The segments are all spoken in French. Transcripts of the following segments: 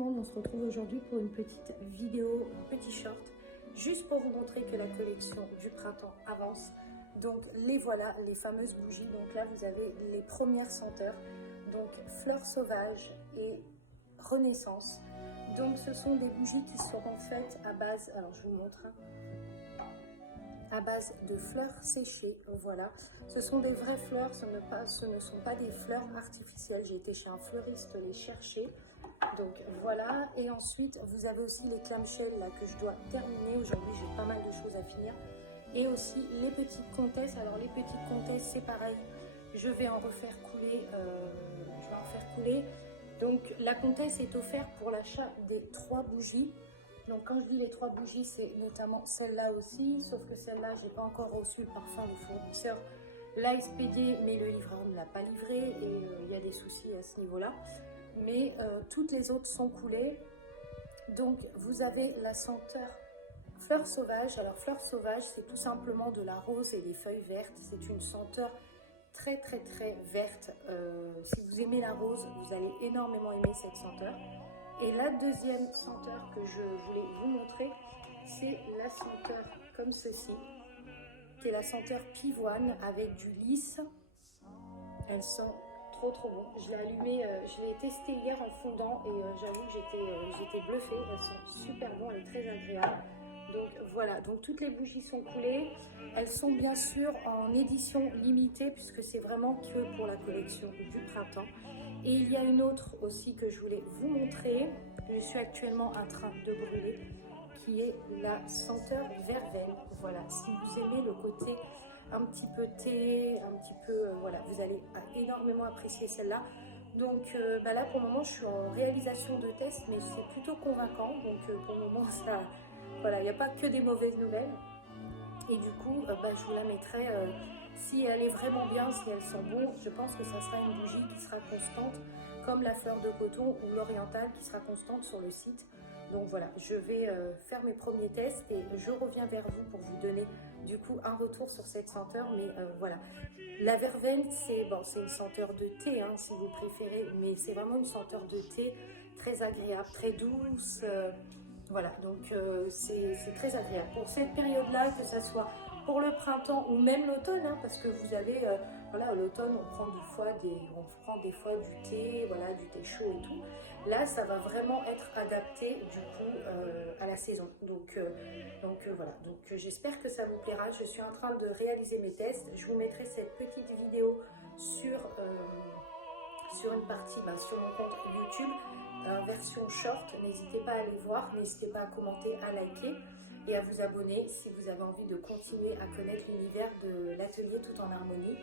le monde, on se retrouve aujourd'hui pour une petite vidéo, un petit short, juste pour vous montrer que la collection du printemps avance. Donc les voilà, les fameuses bougies. Donc là vous avez les premières senteurs, donc fleurs sauvages et renaissance. Donc ce sont des bougies qui seront faites à base, alors je vous montre, à base de fleurs séchées, voilà. Ce sont des vraies fleurs, ce ne sont pas des fleurs artificielles. J'ai été chez un fleuriste les chercher. Donc voilà, et ensuite vous avez aussi les clamshells là que je dois terminer. Aujourd'hui j'ai pas mal de choses à finir. Et aussi les petites comtesses. Alors les petites comtesses c'est pareil, je vais en refaire couler, Donc la comtesse est offerte pour l'achat des 3 bougies. Donc quand je dis les 3 bougies, c'est notamment celle-là aussi, sauf que celle-là, j'ai pas encore reçu le parfum. Le fournisseur l'a expédié, mais le livreur ne l'a pas livré et il y a des soucis à ce niveau-là. Mais toutes les autres sont coulées. Donc vous avez la senteur fleur sauvage. Alors fleur sauvage, c'est tout simplement de la rose et des feuilles vertes. C'est une senteur très verte. Si vous aimez la rose, vous allez énormément aimer cette senteur. Et la deuxième senteur que je voulais vous montrer, c'est la senteur comme ceci, qui est la senteur pivoine avec du lys. Elles sont trop bon. Je l'ai allumé, je l'ai testé hier en fondant et j'avoue que j'étais bluffée. Elles sont super bonnes, elles sont très agréables. Donc voilà, donc toutes les bougies sont coulées. Elles sont bien sûr en édition limitée puisque c'est vraiment que pour la collection du printemps. Et il y a une autre aussi que je voulais vous montrer. Je suis actuellement en train de brûler, qui est la senteur verveine. Voilà, si vous aimez le côté un petit peu thé, un petit peu, voilà, vous allez énormément apprécier celle-là. Donc là pour le moment je suis en réalisation de test, mais c'est plutôt convaincant. Donc pour le moment ça, voilà, il n'y a pas que des mauvaises nouvelles. Et du coup je vous la mettrai, si elle est vraiment bien, si elle sent bon, je pense que ça sera une bougie qui sera constante, comme la fleur de coton ou l'orientale qui sera constante sur le site. Donc voilà, je vais faire mes premiers tests et je reviens vers vous pour vous donner du coup un retour sur cette senteur. Mais voilà, la verveine c'est bon, c'est une senteur de thé hein, si vous préférez, mais c'est vraiment une senteur de thé très agréable, très douce. Voilà, donc c'est très agréable pour cette période-là, que ça soit pour le printemps ou même l'automne, hein, parce que vous avez, voilà, l'automne on prend des fois du thé, voilà, du thé chaud et tout. Là, ça va vraiment être adapté du coup à la saison. Donc voilà, donc j'espère que ça vous plaira. Je suis en train de réaliser mes tests. Je vous mettrai cette petite vidéo sur une partie, sur mon compte YouTube, version short. N'hésitez pas à aller voir, n'hésitez pas à commenter, à liker et à vous abonner si vous avez envie de continuer à connaître l'univers de l'atelier Tout en Harmonie.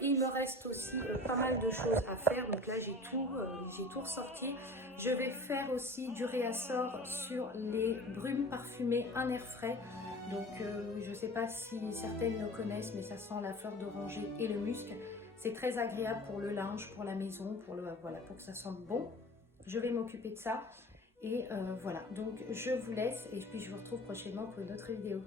Et il me reste aussi pas mal de choses à faire, donc là j'ai tout ressorti. Je vais faire aussi du réassort sur les brumes parfumées Un air frais. Donc je ne sais pas si certaines le connaissent, mais ça sent la fleur d'oranger et le musc. C'est très agréable pour le linge, pour la maison, voilà, pour que ça sente bon. Je vais m'occuper de ça. Et voilà, donc je vous laisse et puis je vous retrouve prochainement pour une autre vidéo.